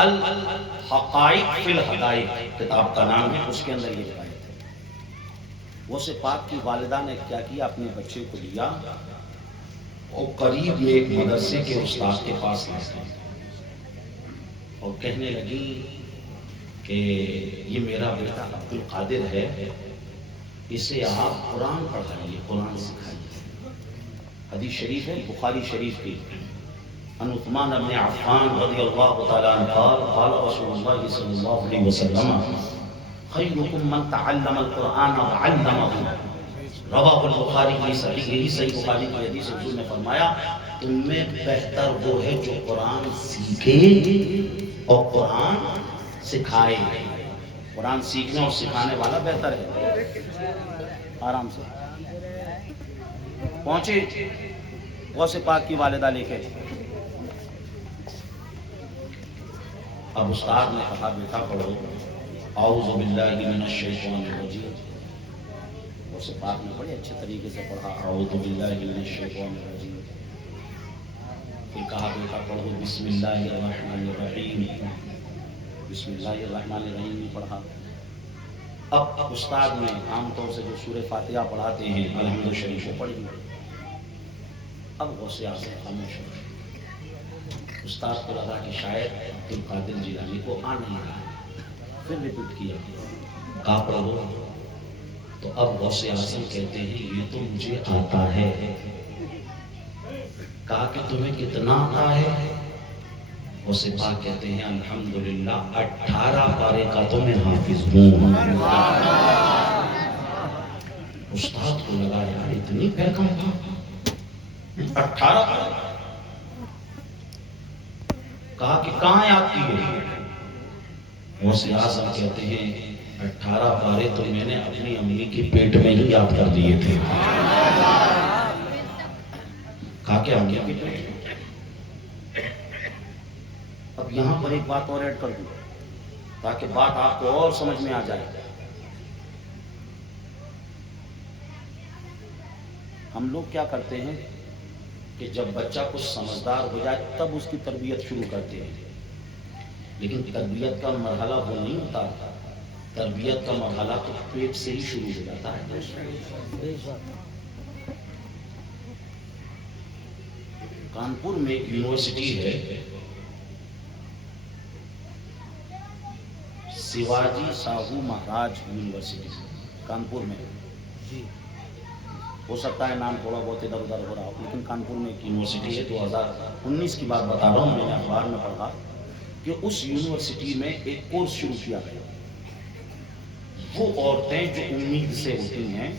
الحقائق فی الحقائق کتاب کا نام ہے، اس کے اندر یہ روایت ہے۔ غوث پاک کی والدہ نے کیا کیا، اپنے بچے کو لیا اور قریب میں ایک مدرسے کے استاد کے پاس لے گئی اور کہنے لگی کہ یہ میرا بیٹا عبد القادر ہے، اسے آپ قرآن پڑھائیے، قرآن سکھائیے۔ حدیث شریف ہے بخاری شریف کی، ان عثمان بن عفان رضی اللہ تعالیٰ عنہ قال قال رسول اللہ صلی اللہ علیہ وسلم خیرکم من تعلم القرآن وعلمہ، رواہ البخاری کی صحیح بخاری کی حدیث، حضور نے فرمایا تم میں بہتر وہ ہے جو قرآن سیکھے اور قرآن سکھائے۔ قرآن سیکھنے اور سکھانے والا بہتر ہے۔ آرام سے پہنچے غوث پاک کی والدہ لے کے، اب استاد نے کہا بیٹا پڑھو اعوذ باللہ من الشیطان الرجیم۔ غوث پاک نے بڑے اچھے طریقے سے پڑھا اعوذ باللہ من الشیطان الرجیم، پھر کہا بیٹا پڑھو بسم اللہ الرحمن الرحیم، بسم اللہ الرحمن الرحیم بھی پڑھا۔ اب استاد نے عام طور سے جو سورہ فاتحہ پڑھاتے ہیں الحمد شریف کو پڑھی، اب غوث اعظم خاموش ہو گئے۔ استاد کو لگا کہ شاید عبد القادر جیلانی کو آ نہیں رہا، پھر ریپیٹ کیا، کہا پڑھو، تو اب غوث اعظم کہتے ہیں یہ تو مجھے آتا ہے۔ کہا کہ تمہیں کتنا آتا ہے؟ غوث پاک کہتے ہیں الحمدللہ 18 پارے کا تو میں حافظ ہوں۔ استاد کو لگا یار اتنی پیغام تھا، 18 پارے۔ کہا کہ کہاں آتی ہے؟ غوث اعظم کہتے ہیں 18 پارے تو میں نے اپنی امی کی پیٹ میں ہی یاد کر دیے تھے۔ کہا کہ امی کی پیٹ میں۔ اب یہاں پر ایک بات اور ایڈ کر دوں تاکہ بات آپ کو اور سمجھ میں آ جائے۔ ہم لوگ کیا کرتے ہیں کہ جب بچہ کچھ سمجھدار ہو جائے تب اس کی تربیت شروع کرتے ہیں، لیکن تربیت کا مرحلہ وہ نہیں ہوتا، تربیت کا مرحلہ تو پیٹ سے ہی شروع ہو جاتا ہے۔ کانپور میں ایک یونیورسٹی ہے شیواجی ساہو مہاراج یونیورسٹی، کانپور میں، ہو سکتا ہے نام تھوڑا بہت ادھر ادھر ہو رہا ہو، لیکن کانپور میں ایک یونیورسٹی ہے۔ 2019 کی بات بتا رہا ہوں، میں نے اخبار میں پڑھا کہ اس یونیورسٹی میں ایک کورس شروع کیا گیا۔ وہ عورتیں جو امید سے ہوتی ہیں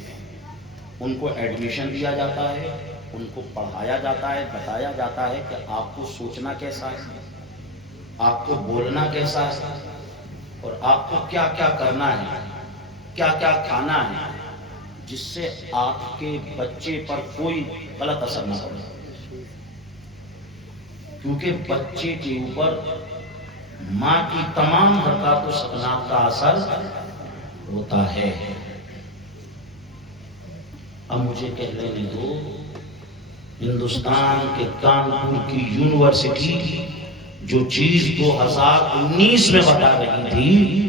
ان کو ایڈمیشن دیا جاتا ہے، ان کو پڑھایا جاتا ہے، بتایا جاتا ہے کہ آپ کو سوچنا کیسا ہے، آپ کو بولنا کیسا ہے، اور آپ کو کیا کیا کرنا ہے، کیا کیا کھانا ہے، جس سے آپ کے بچے پر کوئی غلط اثر نہ پڑے، کیونکہ بچے کے اوپر ماں کی تمام حرکات و سکنات کا اثر ہوتا ہے۔ اب مجھے کہہ لینے دو، ہندوستان کے کانپور کی یونیورسٹی جو چیز 2019 میں بتا رہی تھی،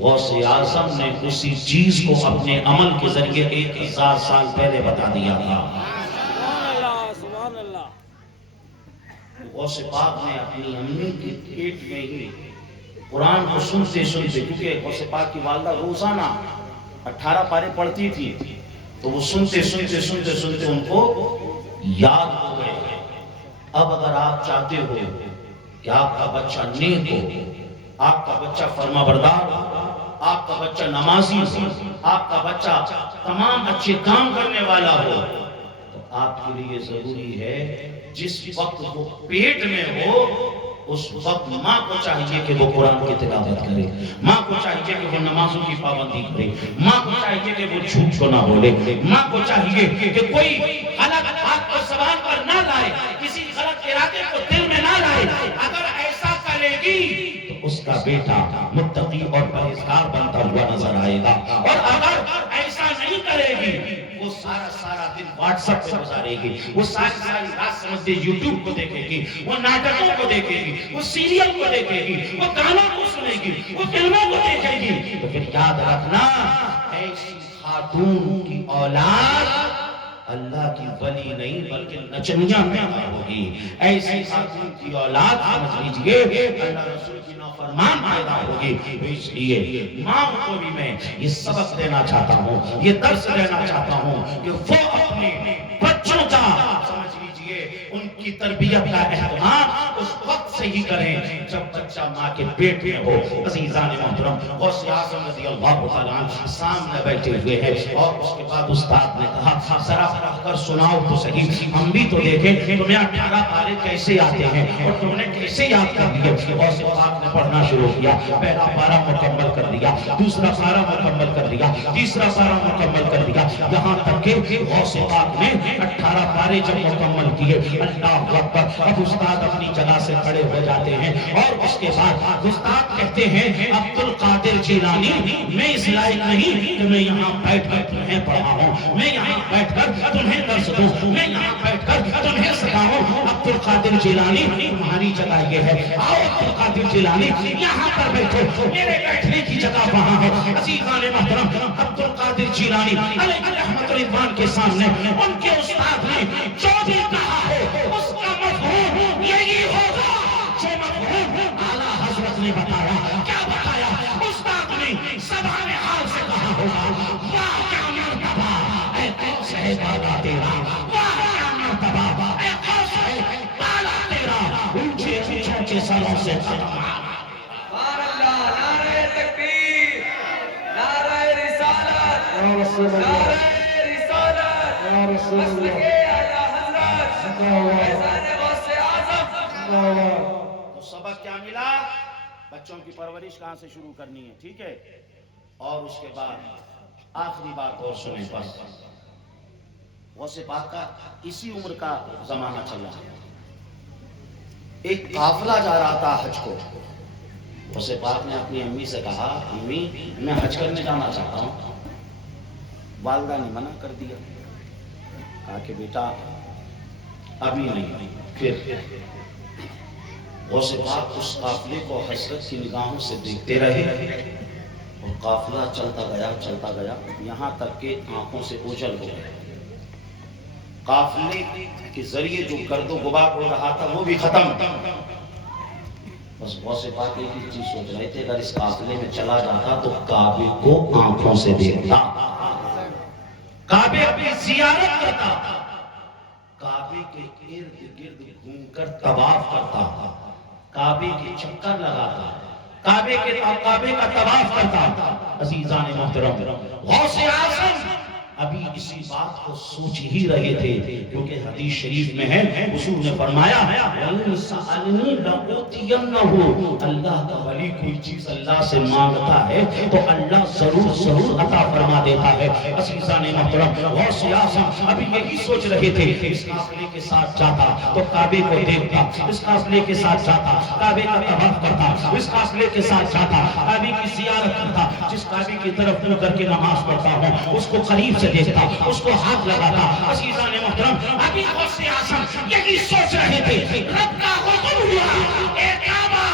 غوث اعظم نے اسی چیز کو اپنے عمل کے ذریعے 1000 سال پہلے بتا دیا تھا۔ غوث پاک نے اپنی امی کے پیٹ میں ہی قرآن کو سنتے سنتے، کیونکہ غوث پاک کی والدہ روزانہ 18 پارے پڑھتی تھی، تو وہ سنتے سنتے سنتے سنتے ان کو یاد ہو گئے۔ اب اگر آپ چاہتے ہو کہ آپ کا بچہ نیک ہو، آپ کا بچہ فرما بردار ہو، آپ کا بچہ نمازی ہو، آپ کا بچہ تمام اچھے کام کرنے والا ہو، تو آپ کے لیے ضروری ہے جس وقت وہ پیٹ میں ہو اس وقت ماں کو چاہیے کہ وہ قرآن کی تلاوت کرے، ماں کو چاہیے کہ وہ نمازوں کی پابندی کرے، ماں کو چاہیے کہ وہ جھوٹ کو نہ بولے، ماں کو چاہیے کہ کوئی غلط بات کو زبان پر نہ لائے، کسی غلط ارادے کو دل میں نہ لائے۔ اگر ایسا کرے گی تو اس کا بیٹا متقی اور پرہیزگار بنتا ہوا نظر آئے گا، اور اگر ایسا ایسا نہیں کرے گی وہ سارا دن واٹس ایپ پہ گزارے گی، وہ ساری رات سمجھتے یوٹیوب کو دیکھے گی، وہ ناٹکوں کو دیکھے گی، وہ سیریل کو دیکھے گی، وہ گانوں کو سنے گی، وہ فلموں کو دیکھے گی، تو پھر یاد رکھنا ایسی خاتون کی اولاد اللہ کی ولی نہیں بلکہ نچنیاں پیدا ہوگی. ایسی خاتون کی اولاد سمجھ لیجئے اللہ رسول کی نافرمان پیدا ہوگی. اس لیے ماں کو بھی میں یہ سبق دینا چاہتا ہوں، یہ درس دینا چاہتا ہوں کہ وہ اپنے بچوں کا سمجھ لیجئے ان کی تربیت کا اہتمام اس وقت سے ہی کریں جب بچہ ماں کے پیٹ میں ہو. عزیزان محترم، غوث اعظم رضی اللہ تعالیٰ عنہ سامنے بیٹھے ہوئے ہیں اور اس کے بعد استاد نے کہا ذرا پڑھ کر سناؤ تو صحیح، ہم بھی تو دیکھیں تمہیں 18 پارے کیسے آتے ہیں اور تم نے کیسے یاد کر لیے. غوث پاک نے پڑھنا شروع کیا، پہلا پارہ مکمل کر دیا، دوسرا پارہ مکمل کر دیا، تیسرا پارہ مکمل کر دیا، یہاں تک کہ غوث پاک نے 18 پارے جب مکمل کیے، اللہ اکبر، اب استاد اپنی جگہ سے کھڑے ہو جاتے ہیں اور اس کے بعد استاد کہتے ہیں عبد القادر جیلانی میں اس لائق نہیں کہ میں یہاں بیٹھ کر تمہیں پڑھاؤں، میں یہاں بیٹھ کر تمہیں درس دوں، میں یہاں بیٹھ کر تمہیں سکھاؤں. عبد القادر جیلانی تمہاری جگہ یہ ہے، آؤ عبد القادر جیلانی یہاں پر بیٹھو، میرے بیٹھنے کی جگہ وہاں ہے. عزیزان محترم، عبد القادر جیلانی علیہ رحمت رضوان کے سامنے ان کے استاد نے جو بھی کہا ہو اس کا مفہوم یہی ہوگا جو مفہوم اعلیٰ حضرت نے بتایا. کیا بتایا؟ استاد نے سبحان حال سے کہا ہوگا واہ کیا مرتبہ اے غوث ہے بالا تیرا، واہ کیا مرتبہ اے غوث ہے بالا تیرا، اونچے اونچے سروں سے ختم. سبحان اللہ، نعرہ تکبیر، نعرہ رسالت، نعرہ رسالت، مسلک اعلیٰ حضرت فیضان غوث اعظم. تو سبق کیا ملا؟ بچوں کی پرورش کہاں سے شروع کرنی ہے، ٹھیک ہے؟ اور اس کے بعد آخری بات اور سنیں بس. غوث پاک کا اسی عمر کا زمانہ چل رہا ہے. ایک قافلہ جا رہا تھا حج کو. غوث پاک نے اپنی امی سے کہا امی میں حج کرنے جانا چاہتا ہوں. والدہ نے منع کر دیا، کہا کہ بیٹا ابھی نہیں. پھر غوث پاک اس قافلے کو حسرت کی نگاہوں سے دیکھتے رہے اور قافلہ چلتا گیا یہاں تک کہ آنکھوں سے اوجھل ہو گئے. قافلے کے ذریعے جو گرد و غبار ہو رہا تھا وہ بھی ختم. بس غوث پاک ایک ہی چیز سوچ رہے تھے اگر اس قافلے میں چلا جاتا تو کعبے کو آنکھوں سے دیکھتا، کعبے کی زیارت کرتا، کعبے کے ارد گرد گھوم کر طواف کرتا، کعبے کے چکر لگاتا، کعبے کا طواف کرتا. عزیزان محترم، غوث اعظم ابھی اسی بات کو سوچ ہی رہے تھے کیونکہ حدیث شریف میں ہے حضور نے فرمایا وَإِنْ سَأَلْنِي لَأُعْطِيَنَّهُ، اللہ کا ولی کوئی چیز اللہ سے مانگتا ہے تو اللہ ضرور عطا فرما دیتا ہے. عزیزان محترم، غوث اعظم ابھی یہی سوچ رہے تھے اس قافلے کے ساتھ جاتا تو کعبے کو دیکھتا، اس قافلے کے ساتھ جاتا کعبے کا طواف کرتا، اس قافلے کے ساتھ جاتا کعبے کی زیارت کرتا، جس کعبے کی طرف منہ کر کے نماز پڑھتا ہوں اس کو قریب سے دیکھتا، اس کو ہاتھ لگاتا. عزیزان محترم، ابھی غوث اعظم یہی سوچ رہے تھے رب کا حکم ہوا اے کعبہ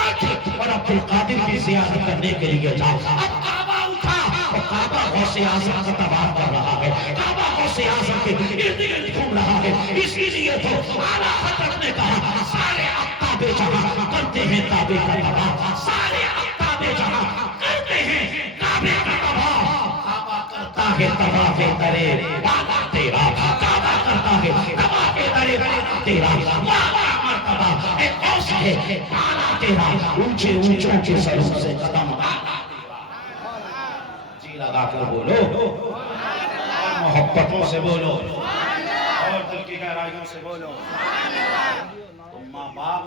اٹھ اور عبد القادر کی زیارت کرنے کے لیے جا. اب کعبہ اٹھا اور کعبہ غوث اعظم کا طواف کر رہا ہے، کعبہ غوث اعظم کے ارد گرد گھوم رہا ہے. اسی لیے تو اعلیٰ حضرت نے کہا سارے اقطاب جہاں کرتے ہیں کعبے کا طواف، سارے اقطاب جہاں کرتے ہیں کعبے کا طواف. ہے طواف درے بالا تیرا، کعبہ کرتا ہے طواف درے بالا تیرا، واہ مرتبہ اے غوث ہے بالا تیرا، اونچے اونچوں کے سروں سے قدم بالا تیرا. جی لگا کر بولو اور محبتوں سے بولو اور دل کی گہرائیوں سے بولو. تو ماں باپ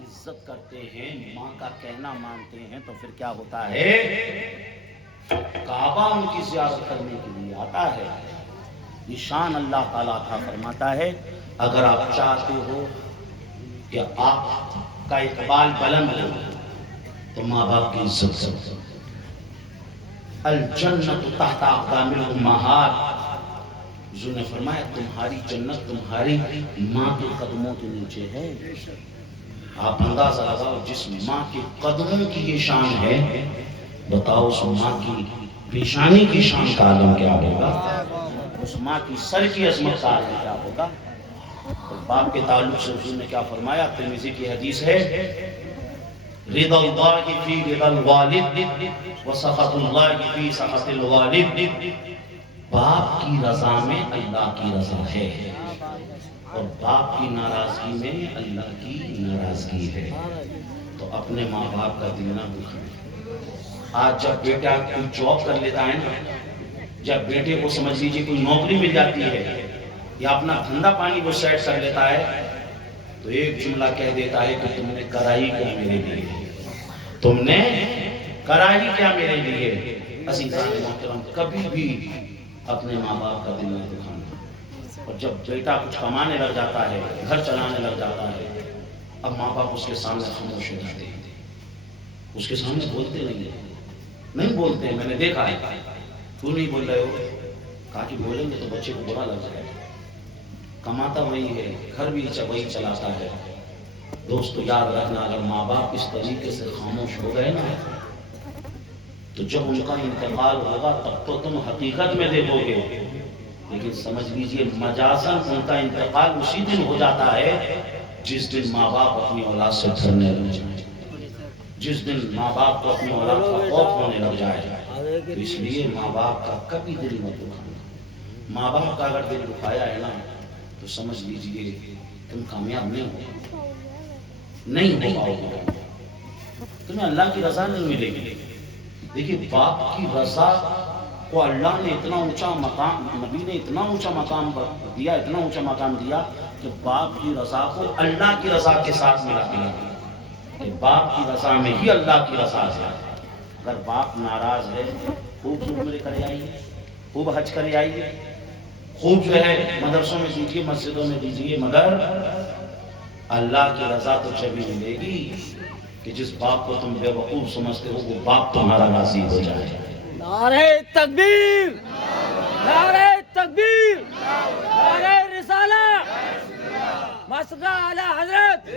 عزت کرتے ہیں، ماں کا کہنا مانتے ہیں تو پھر کیا ہوتا ہے کعبہ ان کی زیارت کرنے کے لیے آتا ہے. نشان اللہ تعالیٰ تھا فرماتا ہے اگر آپ چاہتے ہو کہ آپ کا اقبال بلند ہو تو ماں باپ کی عزت کرو. الجنت تحت اقدام الامہات، حضور نے فرمایا تمہاری جنت تمہاری ماں کے قدموں کے نیچے ہے۔ آپ اندازہ لگاؤ جس ماں کے قدموں کی یہ شان ہے، بتاؤ اس ماں کی پیشانی کی شان کا عالم کیا ہوگا، اس ماں کی سر کی عظمت کا عالم کیا ہوگا۔ اور باپ کے تعلق سے حضور نے کیا فرمایا، ترمذی کی حدیث ہے، رضا اللہ فی رضا الوالد وسخط اللہ فی سخط الوالد، باپ کی رضا میں اللہ کی رضا ہے اور باپ کی ناراضگی میں اللہ کی ناراضگی ہے۔ تو اپنے ماں باپ کا دل نہ دکھائیں۔ آج جب بیٹا کوئی جاب کر لیتا ہے نا، جب بیٹے کو سمجھ لیجیے کوئی نوکری مل جاتی ہے یا اپنا دھندا پانی وہ سیٹ کر لیتا ہے، تو ایک جملہ کہہ دیتا ہے کہ تم نے کرائی کیا میرے لیے، تم نے کرائی کیا میرے لیے۔ عزیزان محترم، کبھی بھی اپنے ماں باپ کا دل نہ دکھانا۔ اور جب بیٹا کچھ کمانے لگ جاتا ہے، گھر چلانے لگ جاتا ہے، اب ماں باپ اس کے سامنے خاموش ہو جاتے ہیں، اس کے سامنے بولتے نہیں بولتے ہیں۔ میں نے دیکھا ہے، کیوں نہیں بول رہے ہو؟ کہا کہ بولیں گے تو بچے کو برا لگ جائے گا، کماتا وہی ہے، گھر بھی وہی چلاتا ہے۔ دوستو یاد رکھنا، اگر ماں باپ اس طریقے سے خاموش ہو گئے نا، تو جب ان کا انتقال ہوگا تب تو تم حقیقت میں دیکھو گے، لیکن سمجھ لیجئے مجازاً ان کا انتقال اسی دن ہو جاتا ہے جس دن ماں باپ اپنی اولاد سے ڈرنے لگ جائیں، جس دن ماں باپ کو اپنی اولاد کا خوف ہونے لگ جائے۔ تو اس لیے ماں باپ کا کبھی دل مت دکھانا۔ ماں باپ کا اگر دل دکھایا ہے نا، تو سمجھ لیجئے تم کامیاب نہیں ہو پاؤ گے، تمہیں اللہ کی رضا نہیں ملے گی۔ دیکھیے باپ کی رضا کو اللہ نے اتنا اونچا مقام، نبی نے اتنا اونچا مقام دیا، اتنا اونچا مقام دیا کہ باپ کی رضا کو اللہ کی رضا کے ساتھ ملا دیا کہ باپ کی رضا میں ہی اللہ کی رضا ہے۔ اگر باپ ناراض ہے، خوب عمرے کرے آئیے، خوب حج کرے آئیے، خوب جو ہے مدرسوں میں دیجیے، مسجدوں میں دیجیے، مگر اللہ کی رضا تو جبھی ملے گی کہ جس باپ کو تم بے وقوف سمجھتے ہو وہ باپ تمہارا راضی ہو جائے۔ نعرہ تکبیر، نعرہ تکبیر، نعرہ رسالہ، مسجد اعلی حضرت